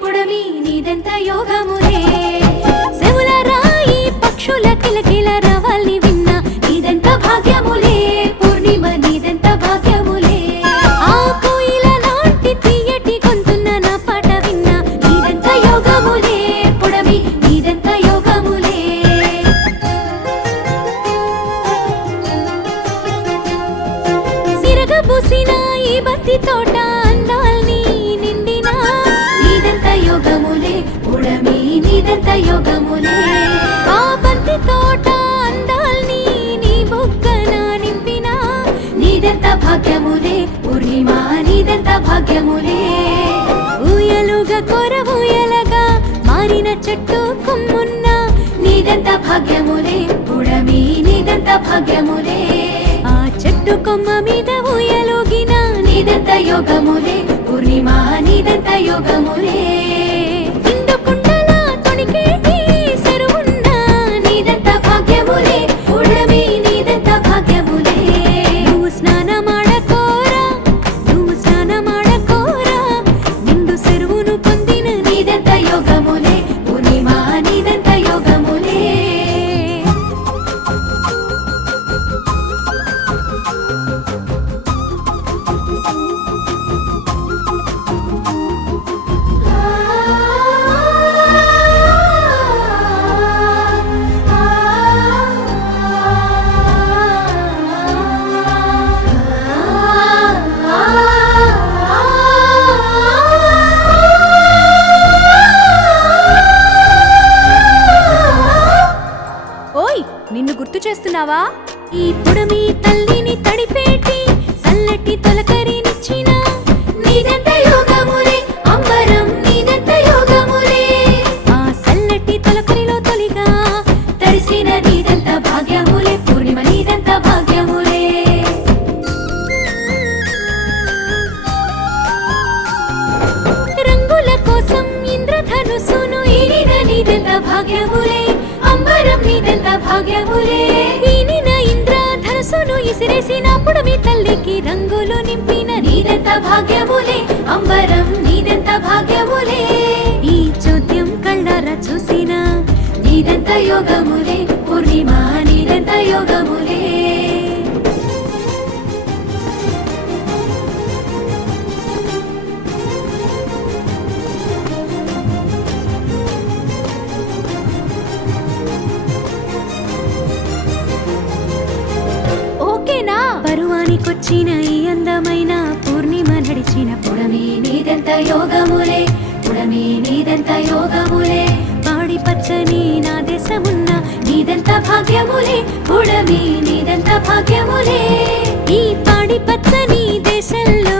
పుడమి నీదెంత యోగములే సెవుల రాయి పక్షుల కిలకిల రవల్ని విన్నా నీదెంత భాగ్యములే పూర్ణిమ నీదెంత భాగ్యములే ఆ కోయిల లాంటి తీయటి గొంతున్న నా పాట విన్నా నీదెంత యోగములే పుడమి నీదెంత యోగములే సిరగబూసిన ఈ బంతి తోట అందాల్ని నిండినా నీదెంత యోగములే పుడమి నీదెంత యోగములే ఆ బంతి తోట అందాల్ని నీ బొగ్గన నింపినా నీదెంత భాగ్యములే పూర్ణిమ నీదెంత భాగ్యములే ఊయలుగా కొర ఊయలగా మారిన చెట్టు కొమ్మున్న నీదెంత భాగ్యములే పుడమి నీదెంత భాగ్యములే ఆ చెట్టు కొమ్మ మీద ఊయలుగిన నీదెంత యోగములే పూర్ణిమ నీదెంత యోగములే ఇందు కుండల తొణికేటి సెరువున్న నీదెంత భాగ్యములే పుడమి నీదెంత భాగ్యములే నువ్వు స్నానమాడకోరా నిండు సెరువును పొందిన నీదెంత యోగములే పూర్ణిమ నీదెంత యోగములే ఓయ్ నిన్ను గుర్తు చేస్తున్నావా ఈ పుడమి తల్లిని తడిపేటి సల్లటి తొలకరినిచ్చిన నీదెంత యోగములే అంబరం నీదెంత యోగములే ఆ సల్లటి తొలకరిలో తొలిగా తడిసిన నీదెంత భాగ్యములే పూర్ణిమ నీదెంత భాగ్యములే రంగుల కోసం ఇంద్రధనుసును ఈనిన నీదెంత భాగ్యములే అంబరం నీదెంత భాగ్యములే ఈనిన ఇంద్రధనుసును ఇసిరేసినప్పుడు మీ తల్లికి రంగులు నింపిన నీదెంత భాగ్యములే అంబరం నీదెంత భాగ్యములే ఈ చోద్యం కళ్ళారా చూసిన నీదెంత యోగములే పూర్ణిమ నీదెంత యోగములే ఓకేనా పరువానికొచ్చిన ఈ అందమైన పూర్ణిమ నడిచిన పుడమి నీదెంత యోగములే పుడమి నీదెంత యోగములే పాడి పచ్చని నా దేశమున్న నీదెంత భాగ్యములే పుడమి నీదెంత భాగ్యములే ఈ పాడి పచ్చని దేశంలో